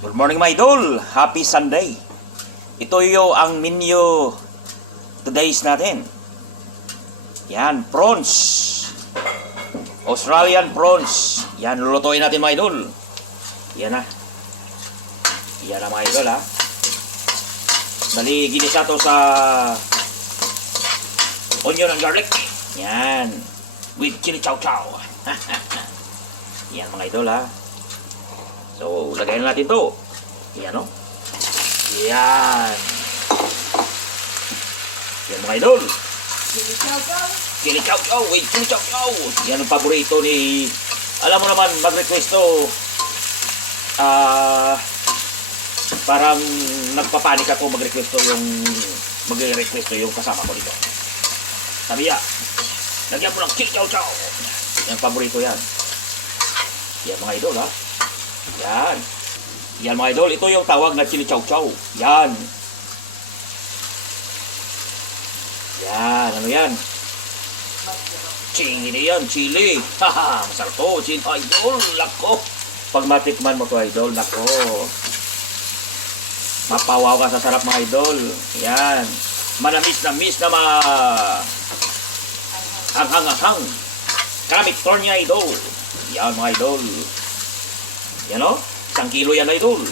Good morning mga idol, happy Sunday. Ito yung ang menu today's natin. Yan, prawns, Australian prawns. Yan, lulutuin natin mga idol. Yan na. Yan na mga idol ha. Dali, ginisa to sa onion and garlic. Yan, with chili chow chow. Yan mga idol ha. So, lagayin natin to. Yan o. Yan. Yan mga idol. Chili chow chow. Chili chow chow. Wait, chili chow chow. Yan ang paborito ni... Alam mo naman, mag-request to. Parang nagpapanik ako mag-request to yung kasama ko dito. Sabi ya, lagyan mo ng chili chow chow. Yan ang paborito yan. Yan mga idol ha. Yan. Yan mga idol, ito yung tawag na chili chow chow. Yan. Yan, ano yan? Chili yan, chili. Haha, masarap to, chili idol. Lako. Pag matikman mo to idol, lako. Mapawaw ka sa sarap mga idol. Yan. Manamis na hanghang. Karamit tornya idol. Yan mga idol. Yan o, 1 kilo yan idol.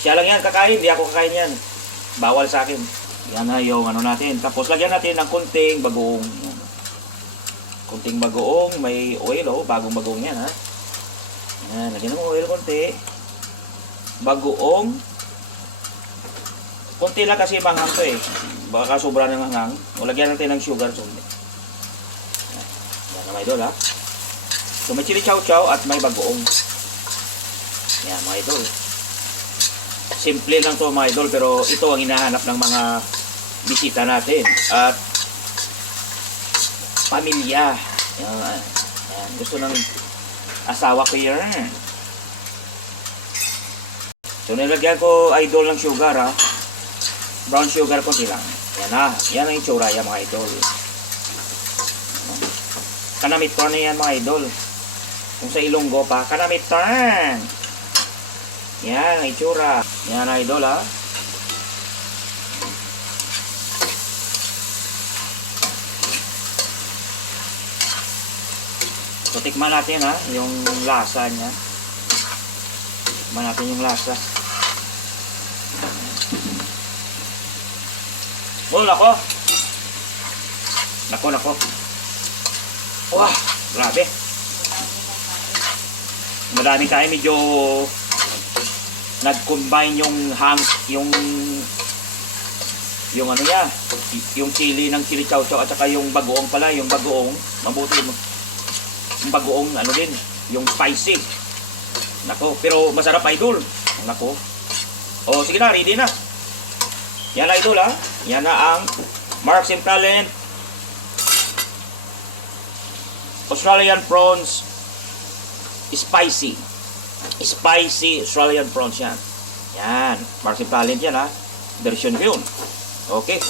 Siya lang yan kakain, hindi ako kakain yan. Bawal sa akin. Yan na yung ano natin. Tapos lagyan natin ng kunting bagoong. Kunting bagoong, may oil o, bagong bagoong yan ha. Yan, lagyan mo oil konti. Bagoong. Kunti lang kasi manghang to eh. Baka sobra ng hanghang. O lagyan natin ng sugar. So, yan na mga idol ha. So may chili chow chow at may bagoong. Yan mga idol. Simple lang to mga idol, pero ito ang hinahanap ng mga bisita natin at pamilya. Yan. Yan. Gusto ng asawa ko yan. So nilagyan ko idol ng sugar ha. Brown sugar ko lang. Yan ha. Yan ang itsura yan mga idol. Kanamit ko na yan mga idol. Kung sa Ilonggo pa, kanamit tan. Yan, ang itsura. Yan, idol, ha. So, tikman natin, ha, yung lasa niya. Tikman natin yung lasa. Oh, nako. Nako. Wah, grabe. Madami tayo, medyo nag-combine yung ano niya, yung chili ng chili chow chow at saka yung bagoong pala, yung bagoong mabuti mo. Yung bagoong ano din, yung spicy. Nako, pero masarap idol. Nako. O sige na, ready na. Yan na idol ha. Yan na ang Marks and Talent Australian prawns spicy Australian prawns yan. Yan. Marks and Talent yan ha. Version ko yun. Okay.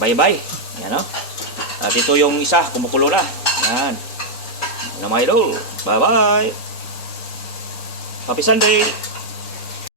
Bye-bye. Yan o. At ito yung isa. Kumukulo na. Yan. Yan mga idol. Bye-bye. Happy Sunday.